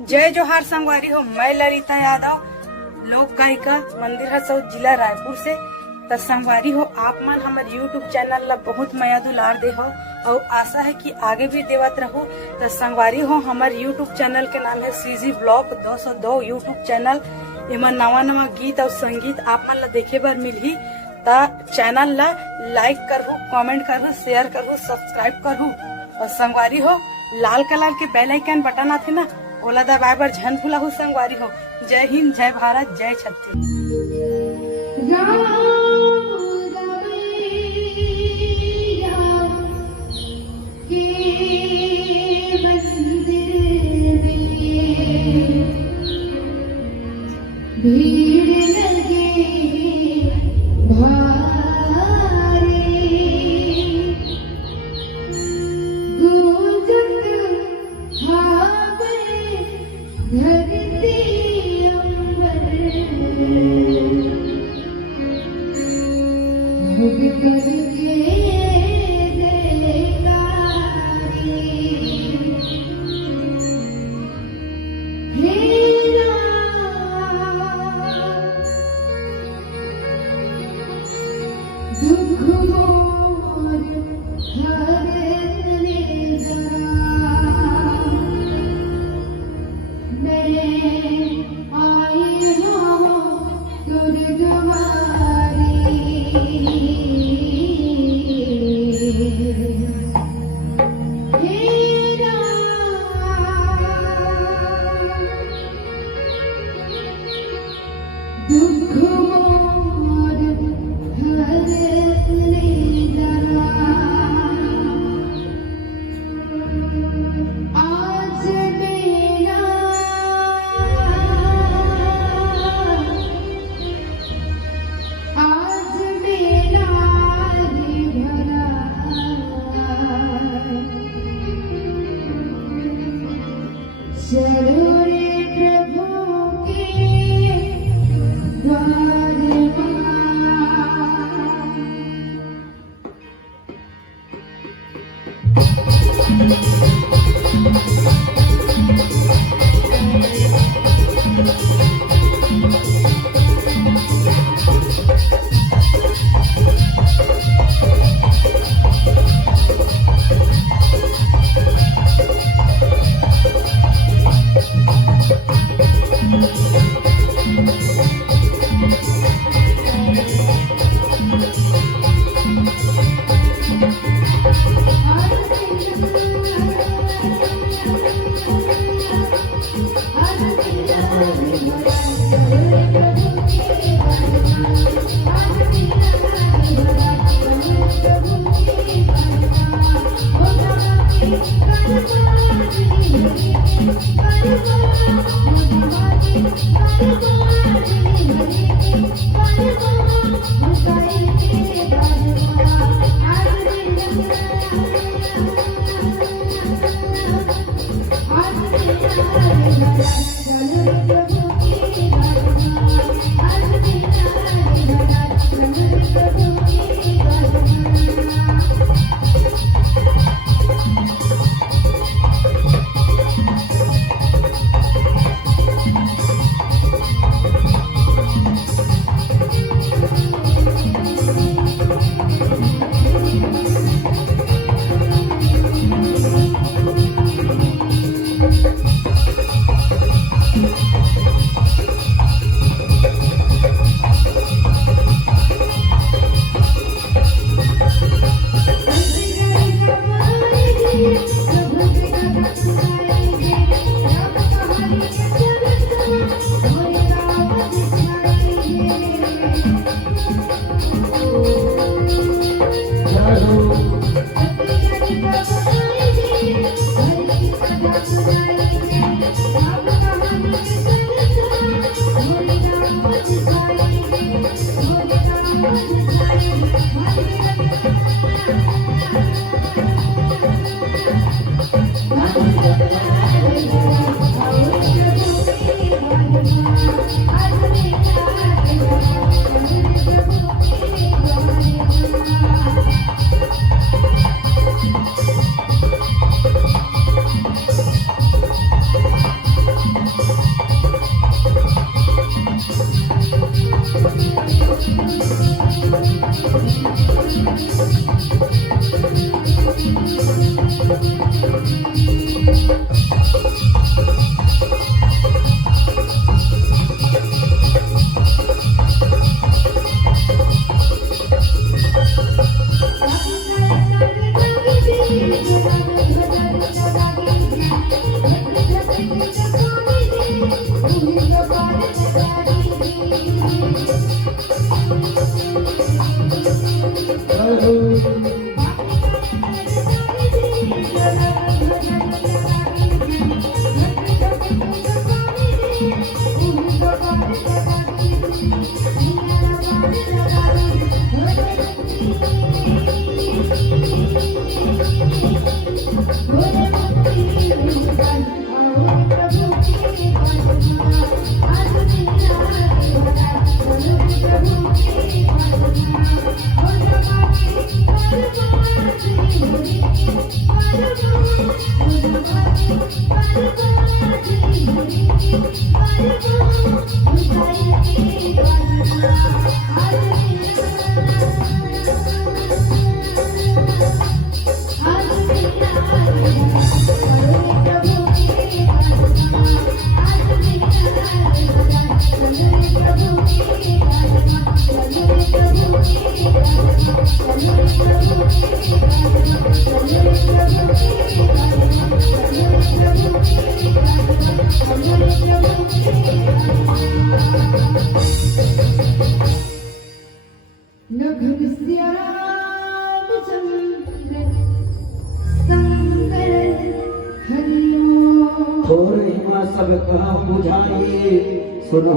जय जोहार संगवारी हो। मैं ललिता यादव, लोक गायिका, मंदिर हसौद, जिला रायपुर से। तो संगवारी हो, आप मन हमारे यूट्यूब चैनल ला बहुत माया दुलार दे हो और आशा है कि आगे भी देवत रहो। तो संगवारी हो, हमारे यूट्यूब चैनल के नाम है सीजी ब्लॉग 202 यूट्यूब चैनल। इमा नवा नवा गीत और संगीत आप मन ला देखे बर मिलही। ता चैनल ला लाइक करहु, कमेंट करहु, शेयर करहु, सब्सक्राइब करहु। और संगवारी हो, लाल कलर के बेल आइकन बटन आथे ना, ओला दबाए बर झन भूलहु संगवारी हो। जय हिंद, जय भारत, जय जय। थोड़े सब कहा बुझाई सुनो